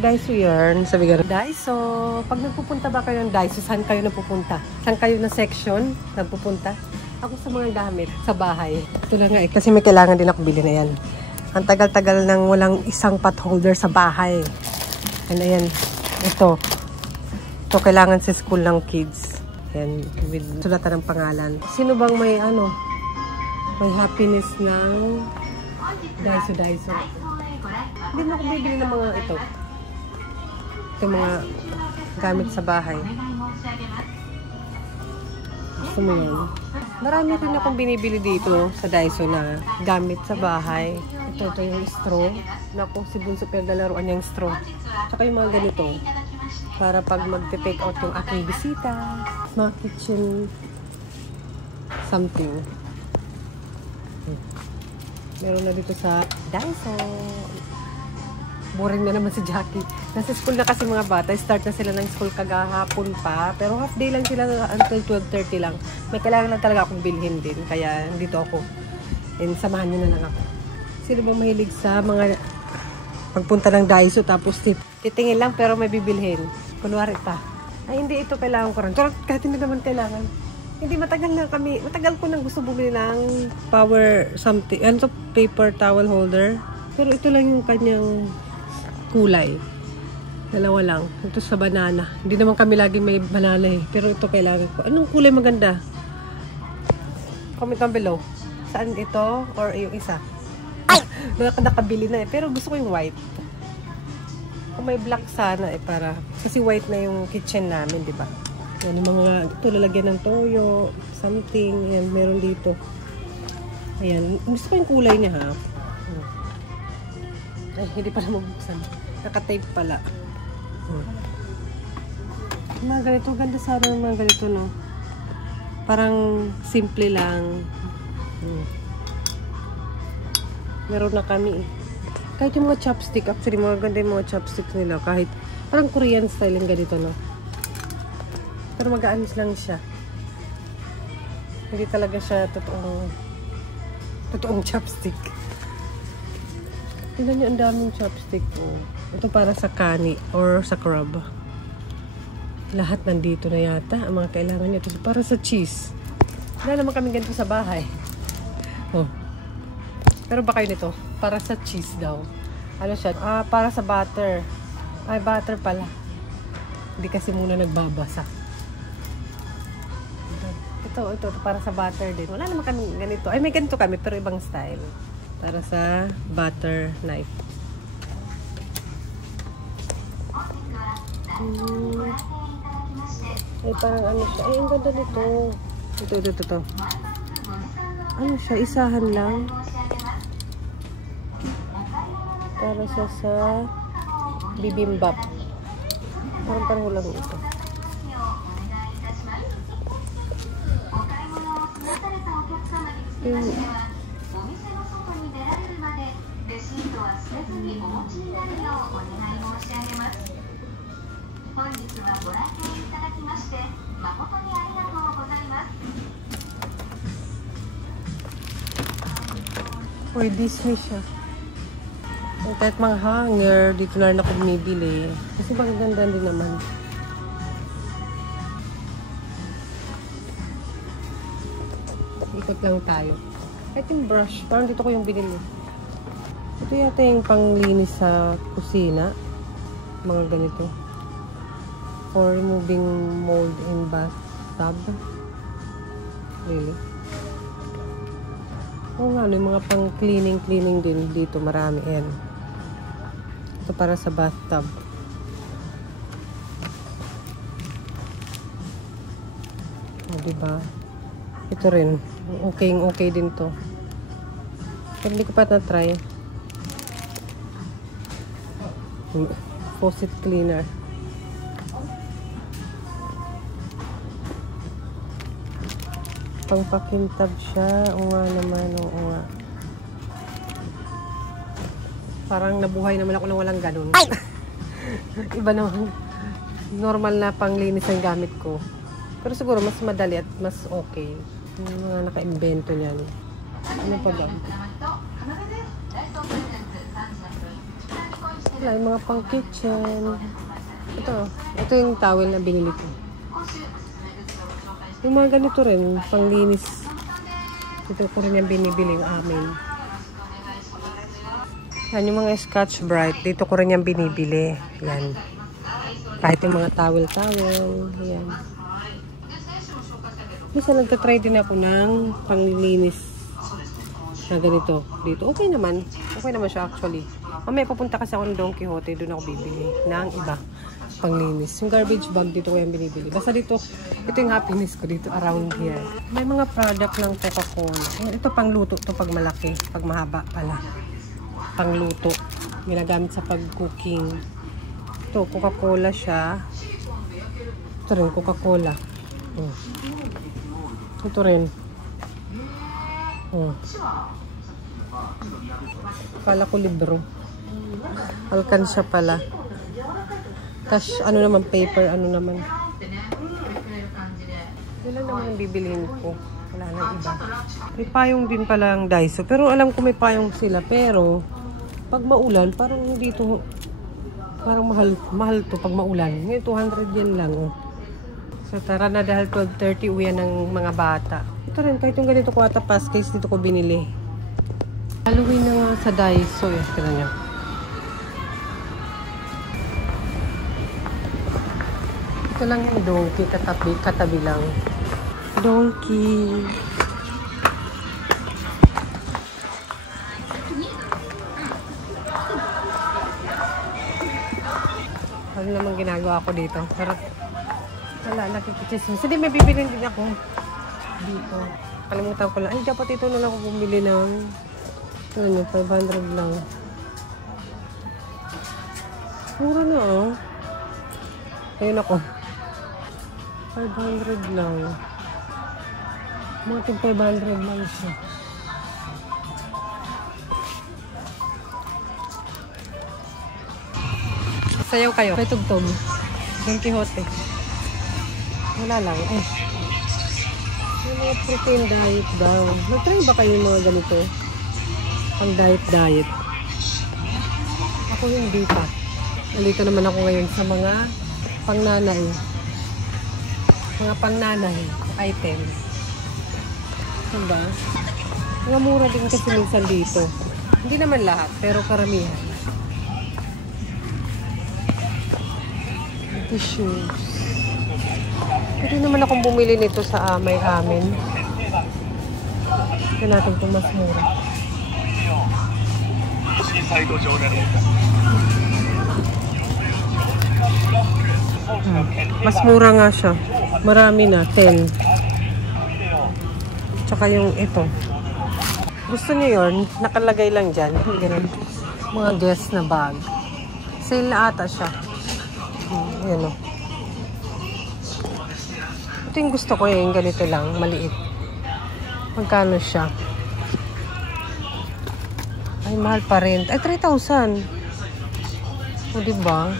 Daiso yan. Sabi ka, Daiso. Pag nagpupunta ba kayo ng Daiso, saan kayo napupunta? Saan kayo na section nagpupunta? Ako sa mga gamit, sa bahay. Ito lang nga eh, kasi may kailangan din ako bilhin na yan. Ang tagal-tagal nang walang isang pot holder sa bahay. And ayan, ito. Ito kailangan sa school ng kids. Ayan, with sulatan ng pangalan. Sino bang may ano? May happiness ng Daiso. Hindi mo ako bibili ng mga ito. Ito mga gamit sa bahay. Gusto mo yun? Marami rin akong binibili dito sa Daiso na gamit sa bahay. Ito yung straw. Naku, si Bunso pero dalaruan niyang straw. Tsaka yung mga ganito. Para pag mag-take out yung aking bisita. Mga kitchen something. Meron na dito sa Daiso. Boring na naman si Jackie. Nasa school na kasi mga bata. Start na sila ng school kagahapon pa. Pero half day lang sila until 12:30 lang. May kailangan lang talaga akong bilhin din. Kaya dito ako. And samahan nyo na lang ako. Sino ba mahilig sa mga pagpunta ng Daiso tapos titingin lang pero may bibilhin? Kunwari pa. Ay hindi ito kailangan ko rin. Kahit hindi naman kailangan. Hindi matagal na kami. Matagal ko nang gusto bumili ng power something. Ano to? Paper towel holder. Pero ito lang yung kanyang kulay. Dalawa lang. Ito sa banana. Hindi naman kami lagi may banana eh. Pero ito kailangan ko. Anong kulay maganda? Comment down below. Saan ito? Or yung isa? Nakabili na eh. Pero gusto ko yung white. Kung may black sana eh para. Kasi white na yung kitchen namin, di ba? Yan yung mga ito lalagyan ng toyo. Something. Yan. Meron dito. Ayan. Gusto ko yung kulay niya ha. Ay, hindi pala mabuksan. Naka-tape pala. Mga ganito. Ganda sana ng mga ganito, no? Parang simple lang. Meron na kami eh. Kahit yung mga chopstick. Actually, mga ganda yung mga chopsticks nila. Kahit parang Korean style yung ganito, no? Pero mag-aanis lang siya. Hindi talaga siya totoong chopstick. Tignan nyo, ang daming chopstick po. Ito para sa kani or sa crab. Lahat nandito na yata. Ang mga kailangan nyo. Ito para sa cheese. Wala naman kami ganito sa bahay. Oh. Pero ba kayo nito? Para sa cheese daw. Ano siya? Para sa butter. Ay, butter pala. Hindi kasi muna nagbabasa. Ito. Para sa butter din. Wala naman kami ganito. Ay, may ganito kami. Pero ibang style. Para sa butter knife. Ay, parang ano siya. Ay, ang ganda nito. Ito. Ano siya? Isahan lang. Para siya sa bibimbap. Parang pareho lang ito. Uy, Disney siya. Kahit mga hanger, dito na rin ako bumibili. Kasi maganda din naman. Ikot lang tayo. Kahit yung brush, parang dito ko yung binili. Ito yata yung panglinis sa kusina. Mga ganito. For removing mold in bathtub. Really? Oo nga, yung mga pang cleaning din dito. Marami yan. Ito para sa bathtub. O, diba? Ito rin. Okay din to. Pero hindi ko pa na-try. Faucet cleaner. Pangpakintab siya. Oo nga naman. Oo nga. Parang nabuhay naman ako na walang ganun. Iba naman. Normal na panglinis ang gamit ko. Pero siguro mas madali at mas okay. Yung mga naka-invento niyan. Ano pa ba? Wala, yung mga pang kitchen. Ito yung towel na binili ko. Yung mga ganito rin, pang linis. Ito ko rin yung binibili yung amin. Yan, yung mga Scotch Brite. Dito ko rin yung binibili. Yan. Kahit yung mga towel-towel. Yan. Minsan nagtatry din ako ng panglinis na ganito. Dito. Okay naman. Okay naman siya actually. Mamaya pupunta kasi ako ng Don Quixote. Doon ako bibili ng iba. Panglinis. Yung garbage bag dito ko yung binibili. Basta dito, ito yung happiness ko dito around here. May mga product ng Coca-Cola. Ito pangluto to pag malaki. Pag mahaba pala. Pangluto. Ginagamit sa pag-cooking. Ito, Coca-Cola siya. Ito rin, Coca-Cola. Ito rin. Kala ko libro. Alkansya pala. Tapos, ano naman, paper, ano naman. Wala naman yung bibiliin ko. Wala nang iba. May payong din pala ang Daiso. Pero alam ko may payong sila. Pero, pag maulan, parang dito, parang mahal to pag maulan. Ngayon, 200 yen lang. So, tara na dahil 12:30 uwian ng mga bata. Ito rin, kahit yung ganito ko ata paskes, dito ko binili. Halloween na nga sa Daiso. Tira nyo. Ito lang yung donkey, katabi lang. Donkey. Ano naman ginagawa ko dito? Pero, wala, nakikichismis. Hindi, may bibilin din ako dito. Kalimutan ko lang. Ay, dapat ito na lang ako bumili ng ano, 500 lang. Mura na, oh. Ayun ako. 500 lang. Mga 500 lang siya. Sayaw kayo. May tugtog. Don Quixote. Wala lang. Eh. Yung mga protein diet daw. Nag-try ba kayo yung mga ganito? Ang diet. Ako hindi pa. Nandito naman ako ngayon sa mga pangnanay. Mga pangnanay item. Diba? Mga mura din kasi minsan dito. Hindi naman lahat, pero karamihan. Tissues. Pwede naman akong bumili nito sa amay amin. Ito natin ito mas mura. Mas mura nga siya. Marami na. 10. Tsaka yung ito. Gusto niyo yun? Nakalagay lang dyan. Ganun. Mga guest na bag. Sale na ata siya. Ayan o. Ito yung gusto ko yung ganito lang. Maliit. Magkano siya? Ay, mahal pa rin. Ay, 3,000. O, diba?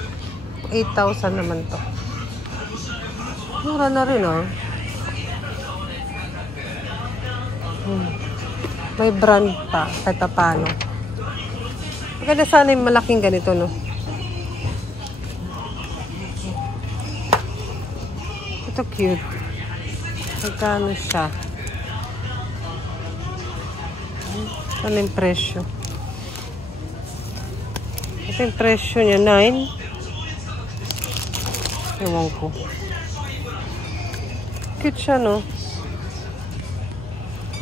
8,000 naman to. Mura na rin, oh. May brand pa. Kahit paano. Maganda sana yung malaking ganito, no? Ito cute. Magkano siya? Ano yung presyo? Ito yung presyo niya, 9. Ewan ko. Cute siya, no?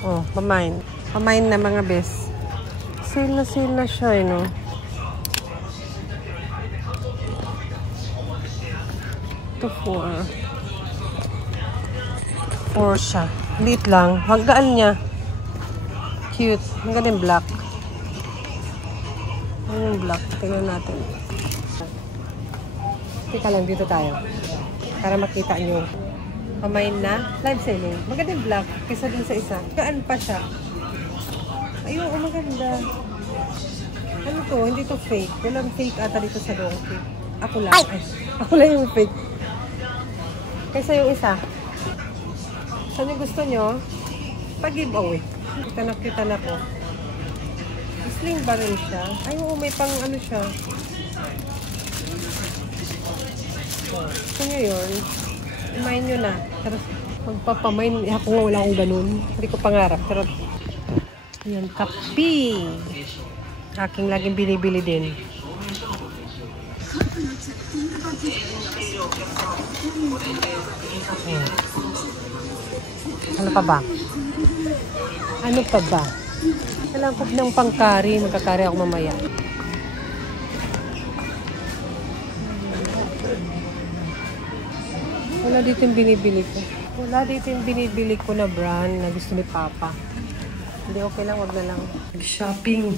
Oh, pamain. Pamain na mga best. Sale na siya, no? Ito 4 siya. Lit lang. Hanggaan niya. Cute. Ang galing black. Ano yung black? Tingnan natin. Teka lang, dito tayo. Para makita nyo. Pamain na. Live selling. Magandang black. Kaysa din sa isa. Gaan pa siya. Ayun, oh, maganda. Ano to? Hindi to fake. Walang fake ata dito sa donkey. Ako lang. Ay, ako lang yung fake. Kaysa yung isa. Saan yung gusto nyo? Pag-giveaway. Kita na po. Sling ba rin siya? Ay, oo, may pang ano siya. So ngayon, kumain nyo na. Pero magpapamain, ako nga wala akong ganun. Hindi ko pangarap. Pero yan, kape. Aking laging binibili din. Ano pa ba? Ano pa ba? Kailangan ko ng pangkari. Magkakari ako mamaya. Wala dito yung binibili ko. Wala dito yung binibili ko na brand na gusto ni Papa. Hindi, okay lang. Wag na lang. Shopping.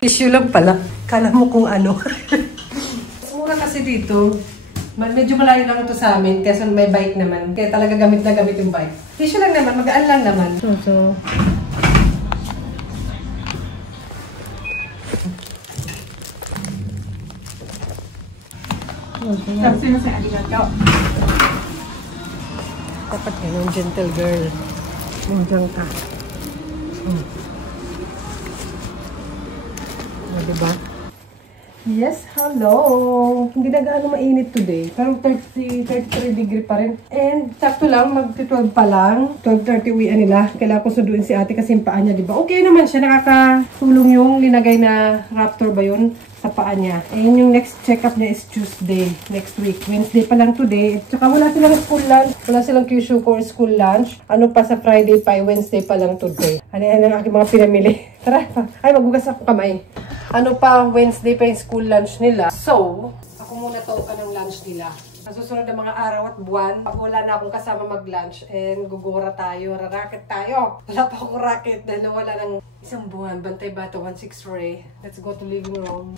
Tissue lang pala. Kala mo kung ano. Mura kasi dito. Medyo malayo lang ito sa amin. Kasi may bike naman. Kaya talaga gamit na gamit yung bike. Tissue lang naman. Magaan lang naman. So. Dapat ganun, gentle girl. Nandiyan ka. Diba? Yes, hello! Hindi na gaano mainit today. Pero 33 degree pa rin. And sakto lang, mag-12 pa lang. 12:30 uwian nila. Kailangan ko sunduin si ate kasi yung paa niya, diba? Okay naman siya. Nakakatulong yung linagay na Raptor ba yun? Sa paa niya. And yung next check-up niya is Tuesday. Next week. Wednesday pa lang today. Tsaka wala silang school lunch. Wala silang Kyushu or school lunch. Ano pa sa Friday pa, Wednesday pa lang today. Ano yan ang aking mga pinamili. Tara, ay magugas ako kamay. Ano pa, Wednesday pa yung school lunch nila. So, ako muna to ng lunch nila. Sa susunod na mga araw at buwan, pag wala na akong kasama mag-lunch, and gugura tayo, racket tayo. Wala pa akong racket dahil nawala ng isang buwan. Bantay ba ito? 1-6 Ray. Let's go to living room.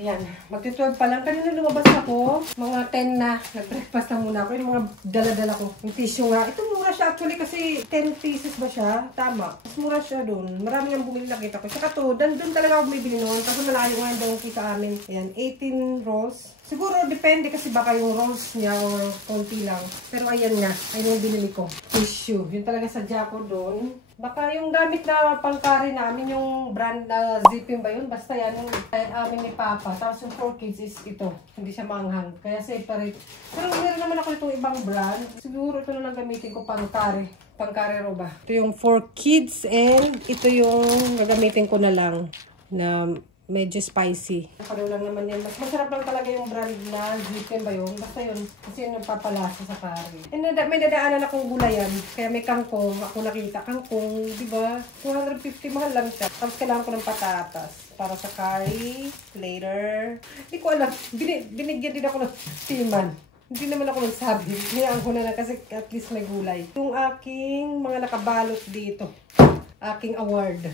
Ayan, magti-12 pa lang. Kanina lumabas ako, mga 10 na. Nag-breakfast na muna ako. Yung mga dala-dala ko. Yung tissue nga. Ito mura siya actually kasi 10 pieces ba siya? Tama. Mas mura siya doon. Marami yung bumili nakita ko. Tsaka to, doon talaga ako bumibili noon. Kasi malayo nga yung kita amin. Ayan, 18 rolls. Siguro depende kasi baka yung rolls niya or konti lang. Pero ayan nga, ayun yung binili ko. Tissue. Yun talaga sadya ko doon. Baka yung gamit na pangkari namin, yung brand na Zipping ba yun? Basta yan, yung amin ni Papa. Tapos yung 4 kids is ito. Hindi siya manghang. Kaya separate. Pero meron naman ako itong ibang brand. Siguro ito na lang gamitin ko pangkari. Pangkari ro ba? Ito yung 4 kids and ito yung gagamitin ko na lang na medyo spicy. Pareho lang naman yan. Mas masarap lang talaga yung brand na Zipping ba yun? Basta yun. Kasi yun yung papalasa sa curry. And may dadaanan akong gulayan. Kaya may kangkong. Ako nakita. Kangkong, di ba? 250 mahal lang siya. Tapos kailangan ko ng patatas. Para sa curry. Later. Hindi ko alam. Binigyan din ako ng timan. Hindi naman ako nagsabi. Hayaan ko na lang kasi at least may gulay. Yung aking mga nakabalot dito. Aking award.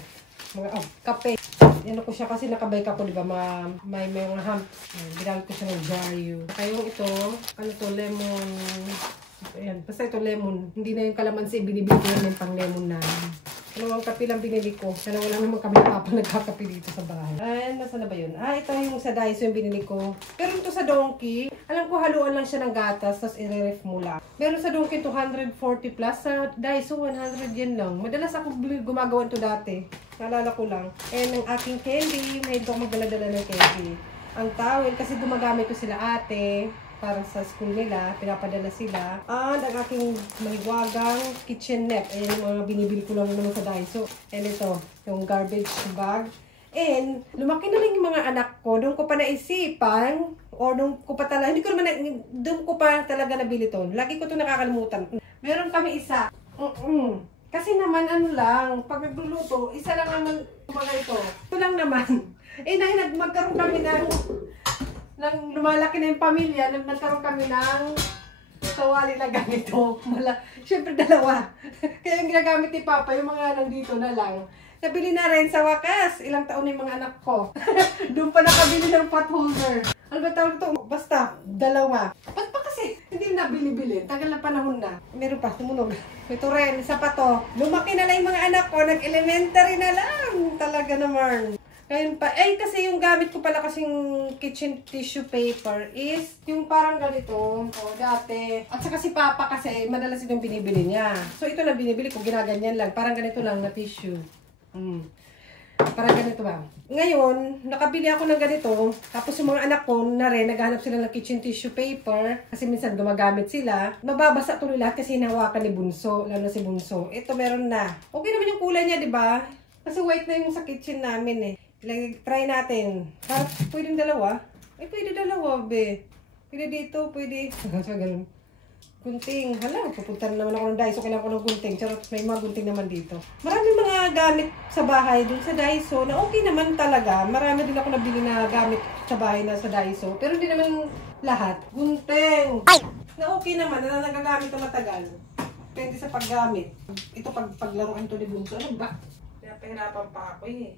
Mga kape. Yan ko siya kasi nakabike ako, di ba? May mga humps. Ginamit ko siya ng Jaryu. Kaya yung ito, ano to, lemon. Ayan, basta ito lemon. Hindi na yung kalamansi, binibili ko yan yung pang lemon na. Dalawang kape lang binili ko. Dalawa lang naman kami Papa nagkakape dito sa bahay. Ay, nasa na ba yun? Ah, ito yung sa Daiso yung binili ko. Pero ito sa Donkey, alam ko haluan lang siya ng gatas, tapos i-ref mo lang. Pero sa Donkey, 240 plus. Sa Daiso, 100 yen lang. Madalas ako gumagawa ito dati. Naalala ko lang. And ang aking candy, may ito magdala-dala ng candy. Ang towel, kasi gumagamit ko sila ate. Para sa school nila, pinapadala sila. And ang aking mahigwagang kitchen net. Ayan yung mga binibili ko lang naman sa Daiso. And ito, yung garbage bag. And lumaki na lang yung mga anak ko. Doon ko pa naisipan, or doon ko pa talaga, doon ko pa talaga nabili to. Lagi ko to nakakalimutan. Meron kami isa. Kasi naman ano lang, pag nagluluto, isa lang naman mga ito. Ito lang naman. Eh, magkaroon kami nang lumalaki na yung pamilya, nagkaroon kami ng kawali na ganito. Siyempre dalawa. Kaya yung ginagamit ni Papa, yung mga nandito na lang. Nabili na rin sa wakas. Ilang taon na yung mga anak ko. Doon pa nakabili ng pot holder. Ano ba tawag ito? Basta, dalawa. Ba't pa kasi? Hindi na bili-bili. Tagal na panahon na. Meron pa, tumunog. Ito rin, isa pa to. Lumaki na lang yung mga anak ko. Nag-elementary na lang. Talaga naman. Ngayon pa, kasi yung gamit ko pala kasing kitchen tissue paper is yung parang ganito, dati. At saka si Papa kasi, madalas yung binibili niya. So ito na binibili ko, ginaganyan lang. Parang ganito lang na tissue. Para ganito ba? Ngayon, nakabili ako ng ganito. Tapos yung mga anak ko na rin, naghahanap sila ng kitchen tissue paper. Kasi minsan gumagamit sila. Mababasa tuloy lahat kasi hinahawakan ni Bunso. Lalo na si Bunso. Ito meron na. Okay naman yung kulay niya, di ba? Kasi white na yung sa kitchen namin eh. Try natin. Pwedeng dalawa? Ay, pwede dalawa, be. Pwede dito, pwede. Ganun. Gunting. Hala, pupunta na naman ako ng Daiso. Kailangan ko ng gunting. Charot, may mga gunting naman dito. Marami mga gamit sa bahay dun sa Daiso na okay naman talaga. Marami din ako nabili na gamit sa bahay na sa Daiso. Pero hindi naman lahat. Gunting. Na okay naman, na nagagamit na matagal. Depende sa paggamit. Ito paglaruan to ni Bunso. Ano ba? Napahirapan pa ako eh.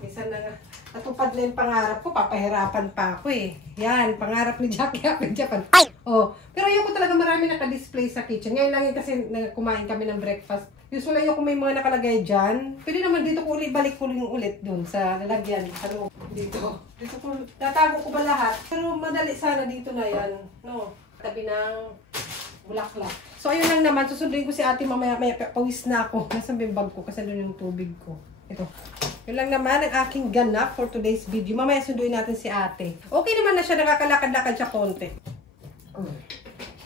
Minsan na natupad na yung pangarap ko, papahirapan pa ako eh. Yan, pangarap ni Jackie up in Japan. Oh, pero ayoko talaga marami naka-display sa kitchen. Ngayon lang yun kasi kumain kami ng breakfast. Usually ayoko may mga nakalagay dyan. Pwede naman dito ko balik ko ulit dun sa lalagyan. Ano, dito. Dito ko, tatago ko ba lahat? Pero madali sana dito na yan. No, tabi ng bulaklak. So ayun lang naman, susunduin ko si ate mamaya, pawis na ako. Nasaan yung bag ko kasi doon yung tubig ko. Ito. Yun lang naman ang aking ganap for today's video. Mamaya sunduin natin si ate. Okay naman na siya, nakakalakad-lakad siya konti.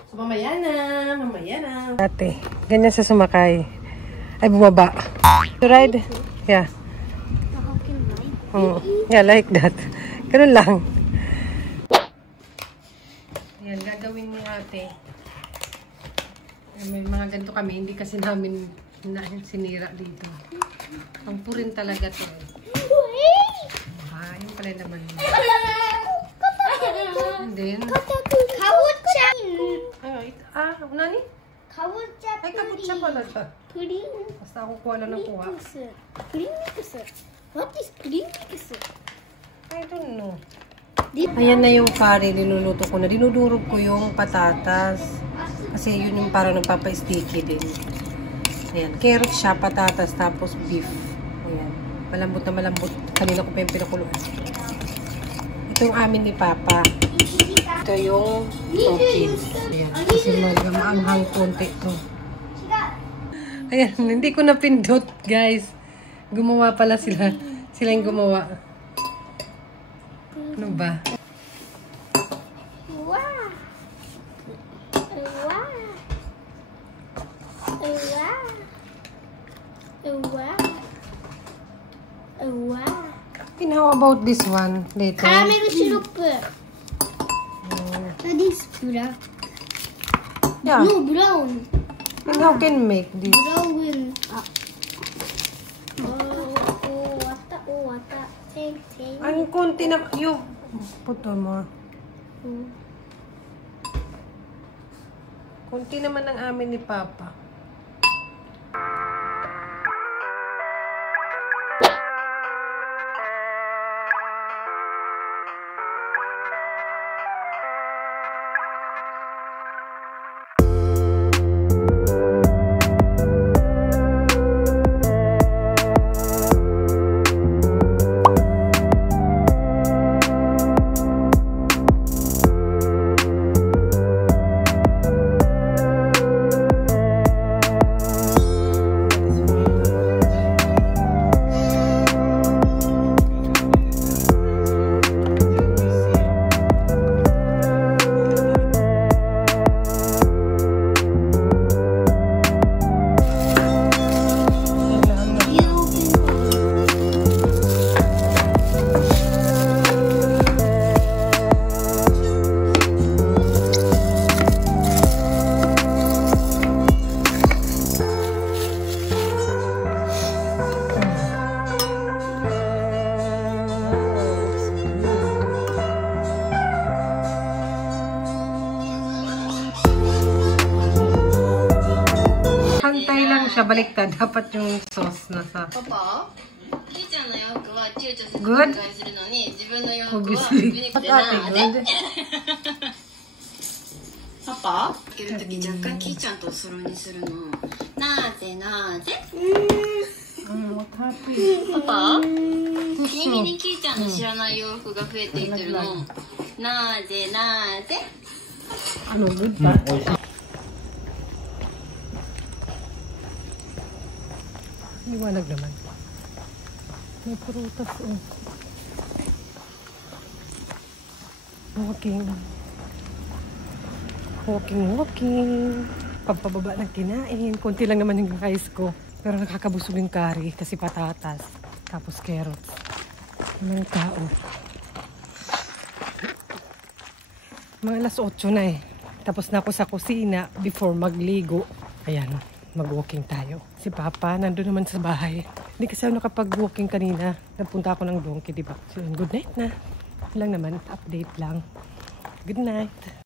So mamaya na. Ate, ganyan sa sumakay. Ay, bumaba. To ride? Yeah. Yeah, like that. Ganun lang. Yan, gagawin ni ate. May mga ganito kami, hindi kasi namin sinira dito. Pampurin talaga to. Yun pala naman. And then, kabocha. Nani? Kabocha. Ay, kabocha pala siya. Green. Basta ako kuha lang ng kuha. Green mix. What is green mix? I don't know. Ayan na yung curry, niluluto ko na. Dinudurog ko yung patatas. Kasi yun yung parang nagpapa-sticky din. Ayan, carrot siya, patatas, tapos beef. Ayan, malambot na malambot. Kanina ko pa yung pinakuluan. Ito yung amin ni Papa. Ito yung kids. Ayan, kasi maanghang konti ito. Ayan, hindi ko napindot, guys. Gumawa pala sila. Sila yung gumawa. Ano ba? Wow! Wow! Wow! Wow! Wow! And how about this one later? Caramel syrup. That is brown. Yeah. No, brown. And how can you make this? Brown. Wata. Take. Ang konti na yung puto mo. Konti naman ang amin ni Papa. Siya baliktad. Dapat yung sauce na sa... Papa? Good? Obviously. Good? Papa? 開けるとき若干キーちゃんとお揃いにするの。なぜなぜ What happened? パパ日に日にキーちゃんの知らない洋服が増えていってるの。なぜなぜ Ano, good ba? Liwanag naman. May prutas, oh. Walking. Pampababa ng kinain. Konti lang naman yung rice ko. Pero nakakabusog yung curry kasi patatas. Tapos carrots. Mga tao. Mga alas 8 na eh. Tapos na ako sa kusina before magligo. Ayan, mag-walking tayo. Si Papa nandun naman sa bahay. Hindi kasi ako nakapag-walking kanina. Napunta ako ng donkey, diba? So, good night na. Lang naman, update lang. Good night.